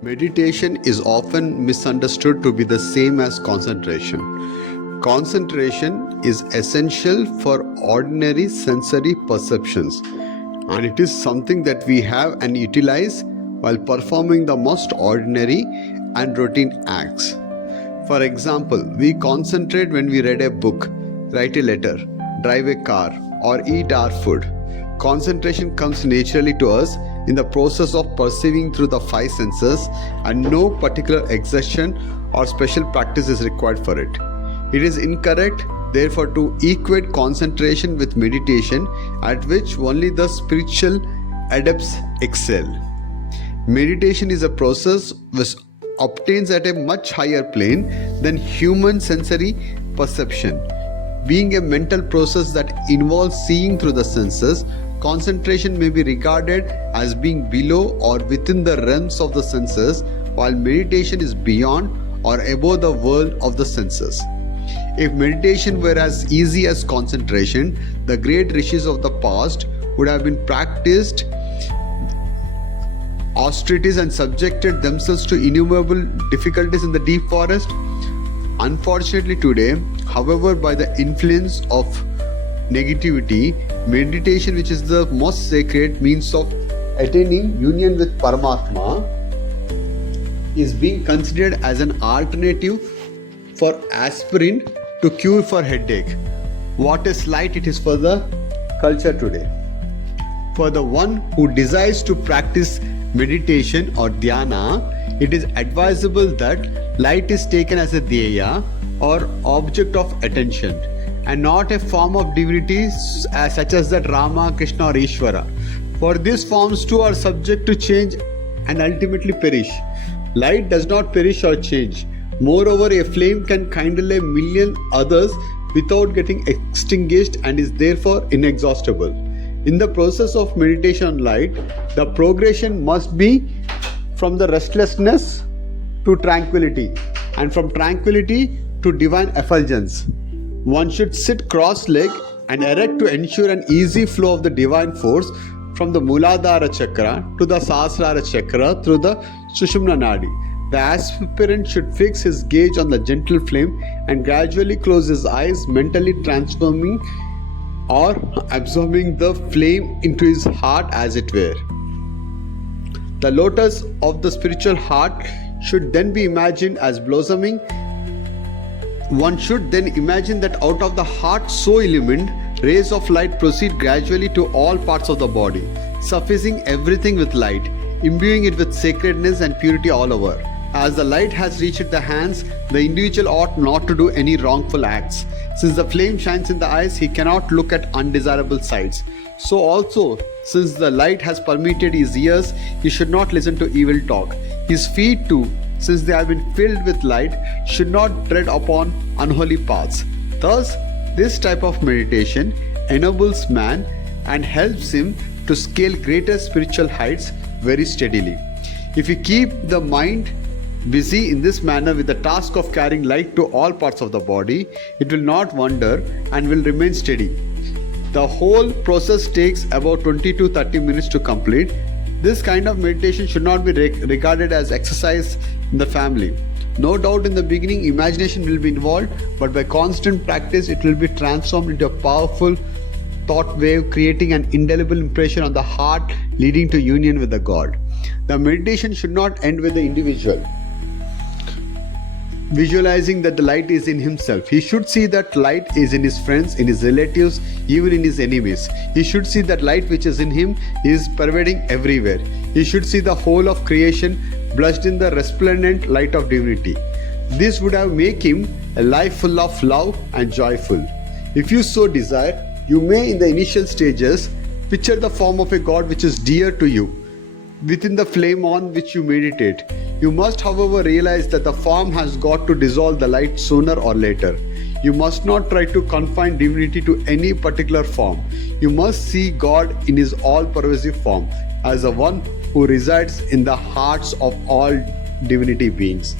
Meditation is often misunderstood to be the same as concentration. Concentration is essential for ordinary sensory perceptions, and it is something that we have and utilize while performing the most ordinary and routine acts. For example, we concentrate when we read a book, write a letter, drive a car, or eat our food. Concentration comes naturally to us in the process of perceiving through the five senses, and no particular exertion or special practice is required for it. It is incorrect, therefore, to equate concentration with meditation, at which only the spiritual adepts excel. Meditation is a process which obtains at a much higher plane than human sensory perception. Being a mental process that involves seeing through the senses, concentration may be regarded as being below or within the realms of the senses, while meditation is beyond or above the world of the senses. If meditation were as easy as concentration, the great rishis of the past would have been practiced austerities and subjected themselves to innumerable difficulties in the deep forest. Unfortunately today, however, by the influence of negativity, meditation, which is the most sacred means of attaining union with Paramatma, is being considered as an alternative for aspirin to cure for headache. What a slight it is for the culture today. For the one who desires to practice meditation or dhyana, it is advisable that light is taken as a dhyaya or object of attention, and not a form of divinity such as that Rama, Krishna or Ishvara. For these forms too are subject to change and ultimately perish. Light does not perish or change. Moreover, a flame can kindle a million others without getting extinguished and is therefore inexhaustible. In the process of meditation on light, the progression must be from the restlessness to tranquility, and from tranquility to divine effulgence. One should sit cross-legged and erect to ensure an easy flow of the divine force from the Muladhara Chakra to the Sahasrara Chakra through the Sushumna Nadi. The aspirant should fix his gaze on the gentle flame and gradually close his eyes, mentally transforming or absorbing the flame into his heart as it were. The lotus of the spiritual heart should then be imagined as blossoming. One should then imagine that out of the heart so illumined, rays of light proceed gradually to all parts of the body, suffusing everything with light, imbuing it with sacredness and purity all over. As the light has reached the hands, the individual ought not to do any wrongful acts. Since the flame shines in the eyes, he cannot look at undesirable sights. So also, since the light has permeated his ears, he should not listen to evil talk. His feet too, since they have been filled with light, should not tread upon unholy paths. Thus, this type of meditation enables man and helps him to scale greater spiritual heights very steadily. If you keep the mind busy in this manner with the task of carrying light to all parts of the body, it will not wander and will remain steady. The whole process takes about 20 to 30 minutes to complete. This kind of meditation should not be regarded as exercise in the family. No doubt in the beginning imagination will be involved, but by constant practice it will be transformed into a powerful thought wave, creating an indelible impression on the heart, leading to union with the God. The meditation should not end with the individual visualizing that the light is in himself. He should see that light is in his friends, in his relatives, even in his enemies. He should see that light which is in him is pervading everywhere. He should see the whole of creation blushed in the resplendent light of divinity. This would have made him a life full of love and joyful. If you so desire, you may in the initial stages picture the form of a God which is dear to you within the flame on which you meditate. You must, however, realize that the form has got to dissolve the light sooner or later. You must not try to confine divinity to any particular form. You must see God in his all-pervasive form as the one who resides in the hearts of all divinity beings.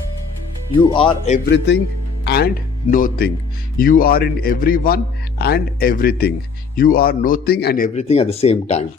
You are everything and nothing. You are in everyone and everything. You are nothing and everything at the same time.